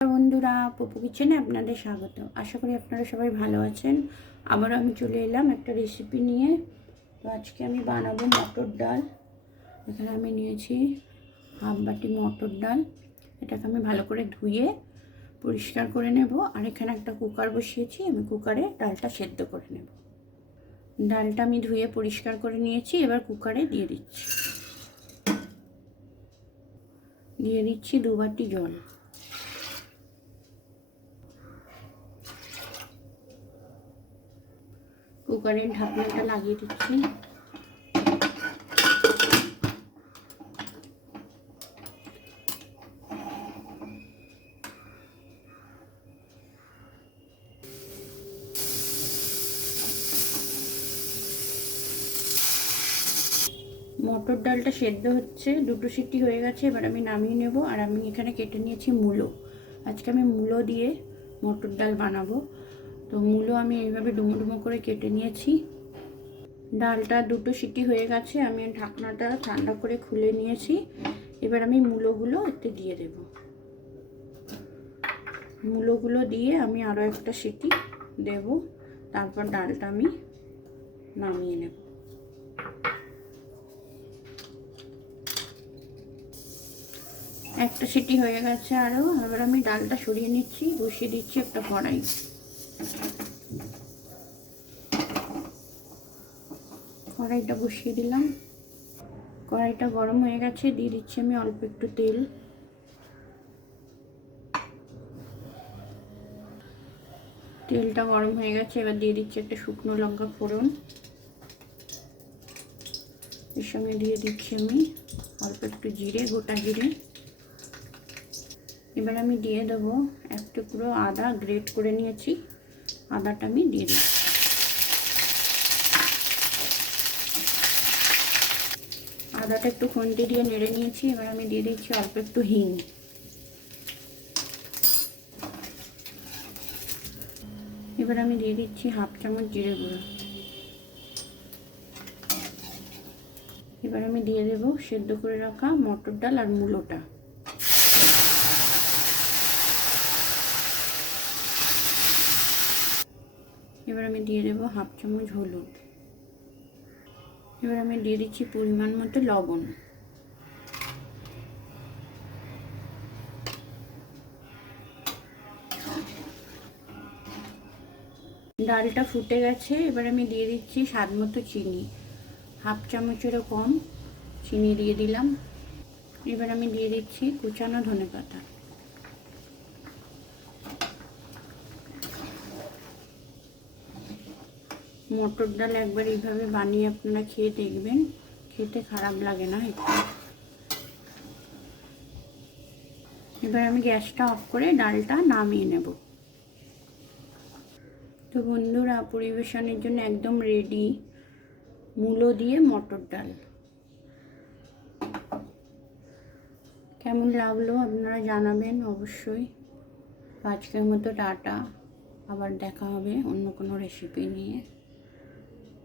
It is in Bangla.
বন্ধুরা, পপু কিচেনে আপনাদের স্বাগত। আশা করি আপনারা সবাই ভালো আছেন। আবারও আমি চলে এলাম একটা রেসিপি নিয়ে। তো আজকে আমি বানাবো মটর ডাল। এখানে আমি নিয়েছি হাফ বাটি মটর ডাল। এটাকে আমি ভালো করে ধুয়ে পরিষ্কার করে নেব। আর এখানে একটা কুকার বসিয়েছি, আমি কুকারে ডালটা সেদ্ধ করে নেব। ডালটা আমি ধুয়ে পরিষ্কার করে নিয়েছি, এবার কুকারে দিয়ে দিচ্ছি। দিয়ে দিচ্ছি দু বাটি জল। কুকারের ঢাকনাটা লাগিয়ে দিচ্ছি। মটর ডালটা সেদ্ধ হচ্ছে, দুটো সিটি হয়ে গেছে, এবার আমি নামিয়ে নেব। আর আমি এখানে কেটে নিয়েছি মূলো। আজকে আমি মূলো দিয়ে মটর ডাল বানাবো। তো মূলো আমি এইভাবে ডুমো ডুমো করে কেটে নিয়েছি। ডালটা দুটো সিটি হয়ে গেছে, আমি ঢাকনাটা ঠান্ডা করে খুলে নিয়েছি। এবার আমি মূলোগুলো এতে দিয়ে দেব। মূলোগুলো দিয়ে আমি আরও একটা সিটি দেব, তারপর ডালটা আমি নামিয়ে নেব। একটা সিটি হয়ে গেছে আরও এবার আমি ডালটা সরিয়ে নিচ্ছি, বসিয়ে দিচ্ছি একটা কড়াই কড়াইটা বসিয়ে দিলাম। কড়াইটা গরম হয়ে গেছে, দিয়ে দিচ্ছি আমি অল্প একটু তেল। তেলটা গরম হয়ে গেছে, এবার দিয়ে দিচ্ছি একটা শুকনো লঙ্কা ফোড়ন। এর সঙ্গে দিয়ে দিচ্ছি আমি অল্প একটু জিরে, গোটা জিরে। এবার আমি দিয়ে দেবো এক টুকরো আদা, গ্রেট করে নিয়েছি। আদাটা আমি দিয়ে দিচ্ছি আদাটা একটু খুন্তি দিয়ে নেড়ে নিয়েছি, এবার আমি দিয়ে দিচ্ছি অল্প একটু হিং। এবার আমি দিয়ে দিচ্ছি হাফ চামচ জিরে গুঁড়ো। এবার আমি দিয়ে দেব সেদ্ধ করে রাখা মটর ডাল আর মূলোটা। এবার আমি দিয়ে দেবো হাফ চামচ হলুদ। এবার আমি দিয়ে দিচ্ছি পরিমাণ মতো লবণ। ডালটা ফুটে গেছে, এবার আমি দিয়ে দিচ্ছি স্বাদ মতো চিনি। হাফ চামচেরও কম, চিনি দিয়ে দিলাম। এবার আমি দিয়ে দিচ্ছি কুচানো ধনে পাতা মটর ডাল একবার এইভাবে বানিয়ে আপনারা খেয়ে দেখবেন। খেতে খারাপ লাগে না একটু এবার আমি গ্যাসটা অফ করে ডালটা নামিয়ে নেব। তো বন্ধুরা, পরিবেশনের জন্য একদম রেডি মূলো দিয়ে মটর ডাল। কেমন লাগল আপনারা জানাবেন অবশ্যই। আজকের মতো টাটা। আবার দেখা হবে অন্য কোনো রেসিপি নিয়ে।